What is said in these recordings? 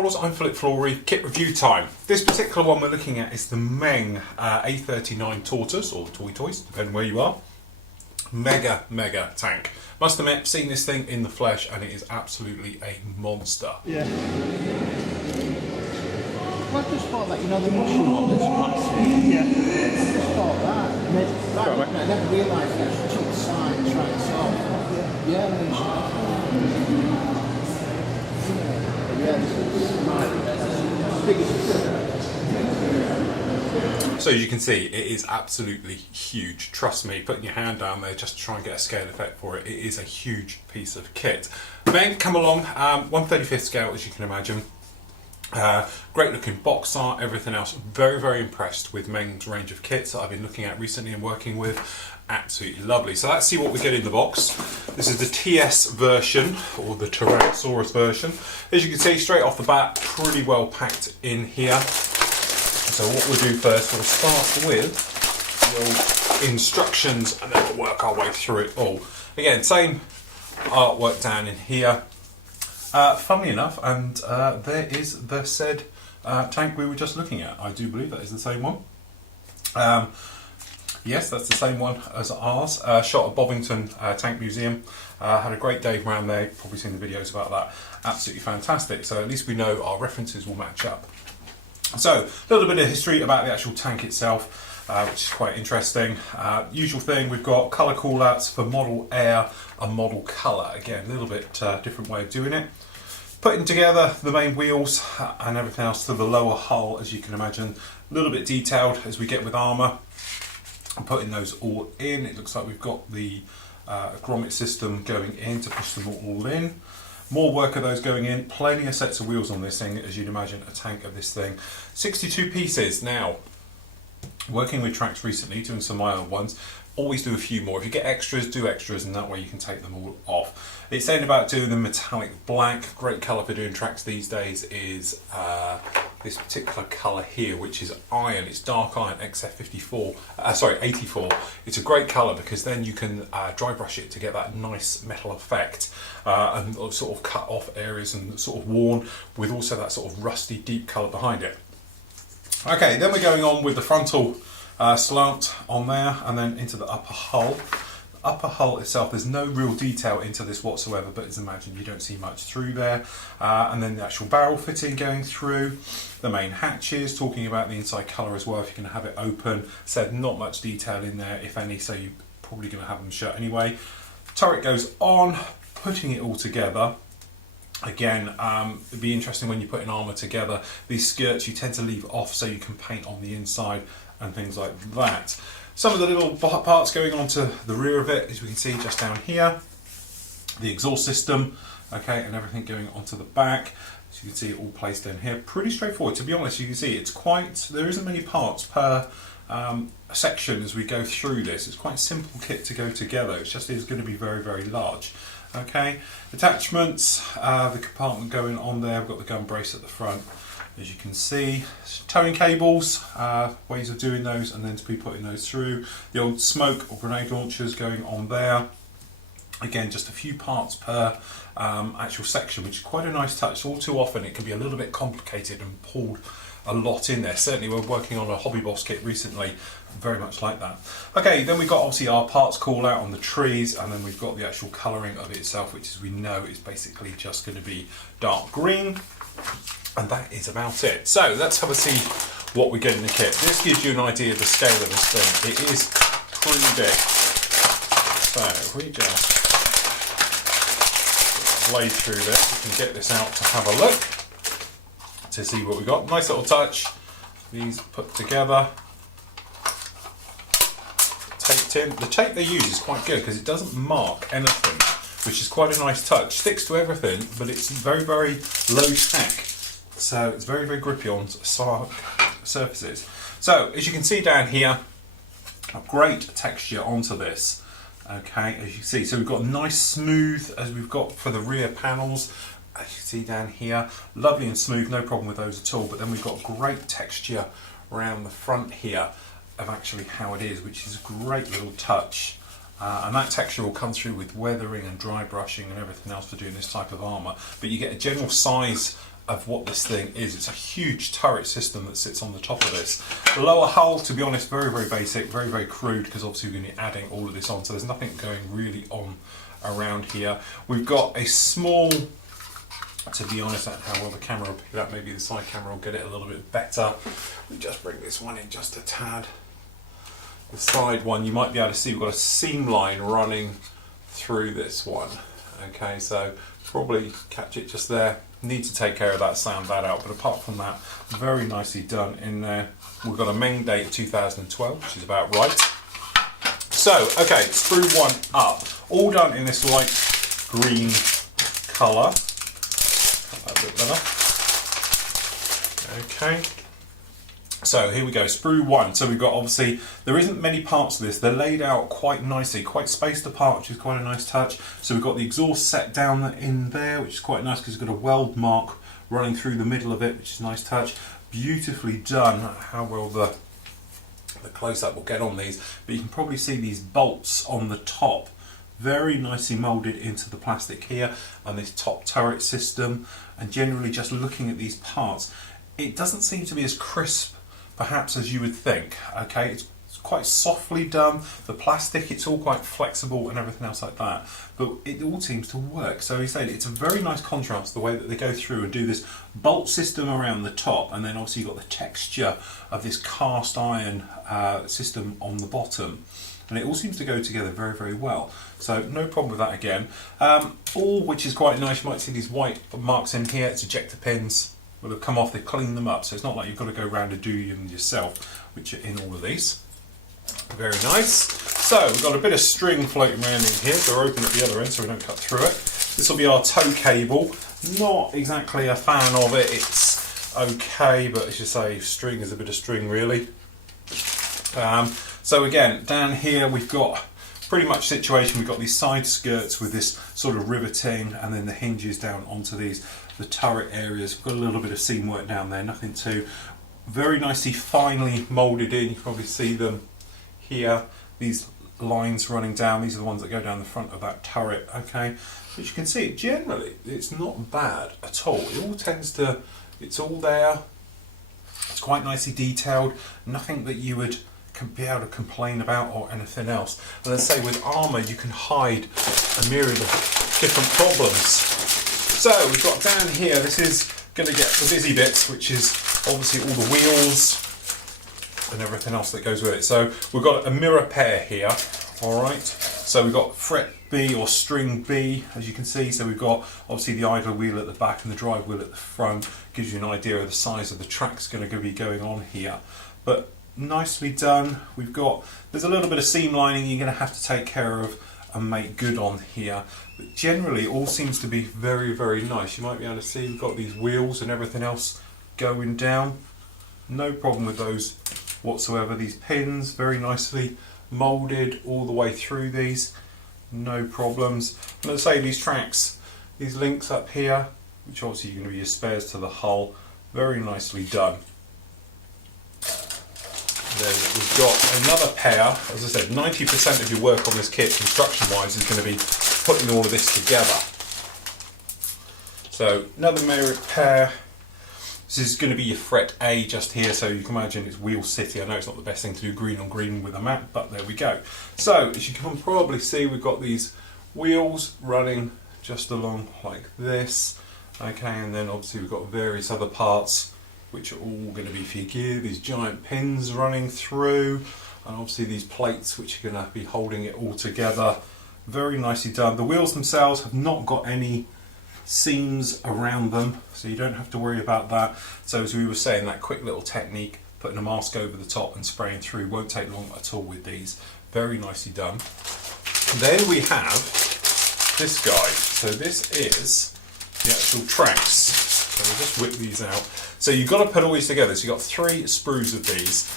Models, I'm Philip Flory, kit review time. This particular one we're looking at is the Meng A39 Tortoise, or Tortoise, depending where you are. Mega tank. Must admit, I've seen this thing in the flesh and it is absolutely a monster. Yeah. Well, I just thought that, you know, the mushroom one that's massive. Yeah. I just thought that. I never realised that. Took the side and tried it off. So as you can see, it is absolutely huge. Trust me, putting your hand down there just to try and get a scale effect for it, it is a huge piece of kit. Meng come along, 1/35 scale as you can imagine. Great looking box art, everything else. Very impressed with Meng's range of kits that I've been looking at recently and working with. Absolutely lovely. So let's see what we get in the box. This is the TS version, or the Tyrannosaurus version. As you can see straight off the bat, pretty well packed in here. So what we'll do first, we'll start with the instructions and then we'll work our way through it all. Again, same artwork down in here. Funnily enough, and there is the said tank we were just looking at. I do believe that is the same one. Yes, that's the same one as ours. Shot at Bovington Tank Museum. Had a great day around there. Probably seen the videos about that. Absolutely fantastic. So at least we know our references will match up. So a little bit of history about the actual tank itself, which is quite interesting. Usual thing, we've got colour callouts for model air and model colour. Again, a little bit different way of doing it. Putting together the main wheels and everything else to the lower hull, as you can imagine. A little bit detailed as we get with armour. And putting those all in, it looks like we've got the grommet system going in to push them all in. More work of those going in, plenty of sets of wheels on this thing, as you'd imagine a tank of this thing. 62 pieces. Now, working with tracks recently, doing some of my own ones, always do a few more. If you get extras, do extras, and that way you can take them all off. It's saying about doing the metallic black. Great colour for doing tracks these days is this particular colour here, which is iron. It's dark iron XF54, sorry, 84. It's a great colour because then you can dry brush it to get that nice metal effect and sort of cut off areas and sort of worn with also that sort of rusty deep colour behind it. Okay, then we're going on with the frontal slant on there and then into the upper hull. The upper hull itself, there's no real detail into this whatsoever, but as imagine you don't see much through there. And then the actual barrel fitting going through, the main hatches, talking about the inside colour as well if you're going to have it open. Said not much detail in there, if any, so you're probably going to have them shut anyway. Turret goes on, putting it all together. Again, it'd be interesting when you're putting armour together. These skirts you tend to leave off so you can paint on the inside and things like that. Some of the little parts going on to the rear of it, as we can see just down here. The exhaust system, okay, and everything going onto the back. As you can see, it all placed in here. Pretty straightforward. To be honest, you can see it's quite, there isn't many parts per section as we go through this. It's quite a simple kit to go together. It's just it's going to be very large. Okay, attachments, the compartment going on there. We've got the gun brace at the front, as you can see. Towing cables, ways of doing those, and then to be putting those through. The old smoke or grenade launchers going on there. Again, just a few parts per actual section, which is quite a nice touch. All too often it can be a little bit complicated and pulled a lot in there. Certainly we're working on a Hobby Boss kit recently, very much like that. Okay, then we've got obviously our parts call out on the trees, and then we've got the actual colouring of it itself, which as we know is basically just going to be dark green, and that is about it. So let's have a see what we get in the kit. This gives you an idea of the scale of this thing. It is pretty big. So if we just blade through this, we can get this out to have a look to see what we got. Nice little touch. These put together, taped in. The tape they use is quite good because it doesn't mark anything, which is quite a nice touch. Sticks to everything, but it's very low tack, so it's very grippy on surfaces. So as you can see down here, a great texture onto this. Okay, as you can see, so we've got nice smooth as we've got for the rear panels. As you can see down here, lovely and smooth, no problem with those at all. But then we've got great texture around the front here of actually how it is, which is a great little touch. And that texture will come through with weathering and dry brushing and everything else for doing this type of armour. But you get a general size of what this thing is. It's a huge turret system that sits on the top of this. The lower hull, to be honest, very, very basic, very, very crude, because obviously we're going to be adding all of this on, so there's nothing going really on around here. We've got a small, to be honest, how well the camera will pick it up, maybe the side camera will get it a little bit better. We just bring this one in just a tad. The side one, you might be able to see we've got a seam line running through this one. Okay, so probably catch it just there. Need to take care of that, sound that out, but apart from that, very nicely done in there. We've got a Meng date 2012, which is about right. So, okay, sprue one up. All done in this light green colour. A bit better. Okay. So here we go, sprue one. So we've got, obviously, there isn't many parts of this. They're laid out quite nicely, quite spaced apart, which is quite a nice touch. So we've got the exhaust set down in there, which is quite nice because it's got a weld mark running through the middle of it, which is a nice touch. Beautifully done. How well the close-up will get on these, but you can probably see these bolts on the top. Very nicely moulded into the plastic here, and this top turret system. And generally, just looking at these parts, it doesn't seem to be as crisp perhaps as you would think. Okay, it's quite softly done. The plastic, it's all quite flexible and everything else like that, but it all seems to work. So he said it's a very nice contrast the way that they go through and do this bolt system around the top, and then obviously you've got the texture of this cast iron system on the bottom, and it all seems to go together very, very well. So no problem with that again. All which is quite nice. You might see these white marks in here. It's ejector pins. Will have come off, they've cleaned them up, so it's not like you've got to go around and do them yourself, which are in all of these. Very nice. So we've got a bit of string floating around in here, so we're open at the other end so we don't cut through it. This will be our tow cable. Not exactly a fan of it, it's okay, but as you say, string is a bit of string really. So again, down here we've got pretty much situation, we've got these side skirts with this sort of riveting, and then the hinges down onto the turret areas. We've got a little bit of seam work down there, nothing too. Very nicely finely moulded in. You can probably see them here. These lines running down, these are the ones that go down the front of that turret. Okay, but you can see it generally, it's not bad at all. It all tends to, it's all there. It's quite nicely detailed. Nothing that you would be able to complain about or anything else. And let's say with armour, you can hide a myriad of different problems. So we've got down here, this is going to get the busy bits, which is obviously all the wheels and everything else that goes with it. So we've got a mirror pair here, alright. So we've got fret B or string B, as you can see. So we've got obviously the idler wheel at the back and the drive wheel at the front. Gives you an idea of the size of the track's going to be going on here. But nicely done. We've got, there's a little bit of seam lining you're going to have to take care of and make good on here, but generally it all seems to be very, very nice. You might be able to see we've got these wheels and everything else going down. No problem with those whatsoever. These pins very nicely moulded all the way through these, no problems. And let's say these tracks, these links up here, which obviously are going to be your spares to the hull, very nicely done. Then we've got another pair. As I said, 90% of your work on this kit, construction-wise, is going to be putting all of this together. So another mirror pair. This is going to be your fret A just here, so you can imagine it's Wheel City. I know it's not the best thing to do green on green with a map, but there we go. So as you can probably see, we've got these wheels running just along like this. Okay, and then obviously we've got various other parts which are all going to be for your gear, these giant pins running through, and obviously these plates which are going to be holding it all together. Very nicely done. The wheels themselves have not got any seams around them, so you don't have to worry about that. So as we were saying, that quick little technique, putting a mask over the top and spraying through, won't take long at all with these. Very nicely done. And then we have this guy. So this is the actual tracks. So we'll just whip these out. So you've got to put all these together. So you've got 3 sprues of these,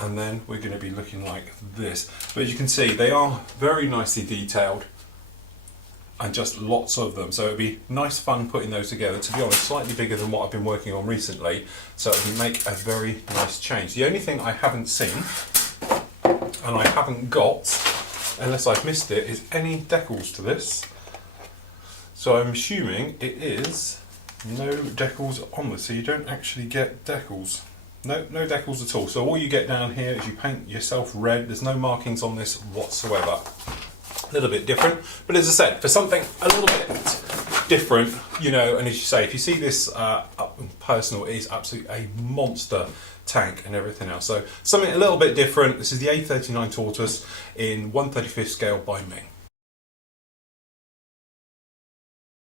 and then we're going to be looking like this. But as you can see, they are very nicely detailed, and just lots of them. So it'd be nice fun putting those together. To be honest, slightly bigger than what I've been working on recently, so it would make a very nice change. The only thing I haven't seen, and I haven't got, unless I've missed it, is any decals to this. So I'm assuming it is No decals on this, so you don't actually get decals. No decals at all. So all you get down here is you paint yourself red. There's no markings on this whatsoever. A little bit different, but as I said, for something a little bit different, you know, and as you say, if you see this up personal, it is absolutely a monster tank and everything else. So something a little bit different. This is the A39 Tortoise in 1/35 scale by Meng.